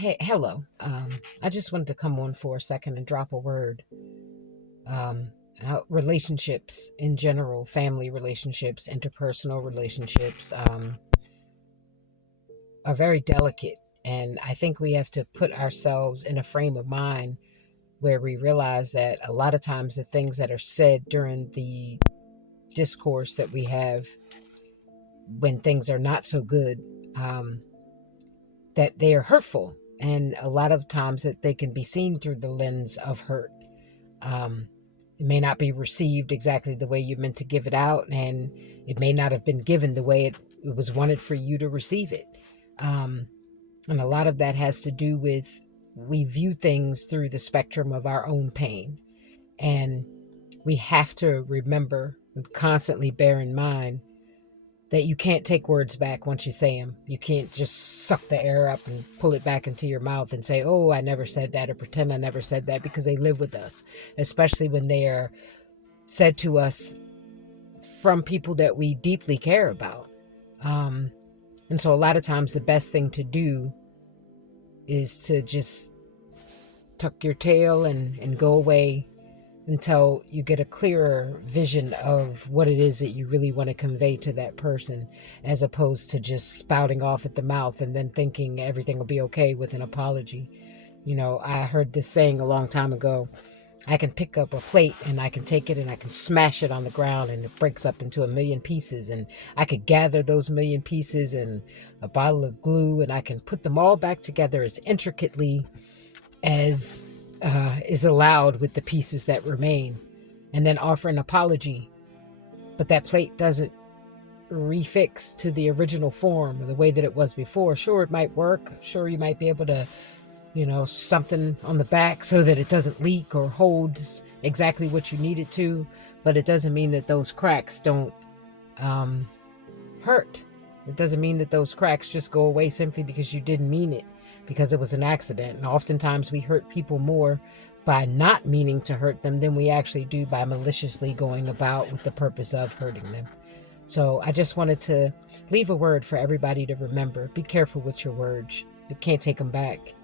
Hey, hello. I just wanted to come on for a second and drop a word. How relationships in general, family relationships, interpersonal relationships, are very delicate. And I think we have to put ourselves in a frame of mind where we realize that a lot of times the things that are said during the discourse that we have when things are not so good, um, that they are hurtful. And a lot of times that they can be seen through the lens of hurt. Um, it may not be received exactly the way you meant to give it out, and it may not have been given the way it was wanted for you to receive it. Um, and a lot of that has to do with we view things through the spectrum of our own pain. And we have to remember and constantly bear in mind that you can't take words back once you say them. You can't just suck the air up and pull it back into your mouth and say, oh, I never said that, or pretend I never said that, because they live with us, especially when they are said to us from people that we deeply care about. Um, and so a lot of times the best thing to do is to just tuck your tail and go away until you get a clearer vision of what it is that you really want to convey to that person, as opposed to just spouting off at the mouth and then thinking everything will be okay with an apology. I heard this saying a long time ago. I can pick up a plate and I can take it and I can smash it on the ground and it breaks up into a million pieces, and I could gather those million pieces in a bottle of glue and I can put them all back together as intricately as is allowed with the pieces that remain, and then offer an apology. But that plate doesn't refix to the original form or the way that it was before. Sure, it might work. Sure, you might be able to, something on the back so that it doesn't leak or holds exactly what you need it to. But it doesn't mean that those cracks don't um, hurt. It doesn't mean that those cracks just go away simply because you didn't mean it, because it was an accident. And oftentimes we hurt people more by not meaning to hurt them than we actually do by maliciously going about with the purpose of hurting them. So I just wanted to leave a word for everybody to remember. Be careful with your words. You can't take them back.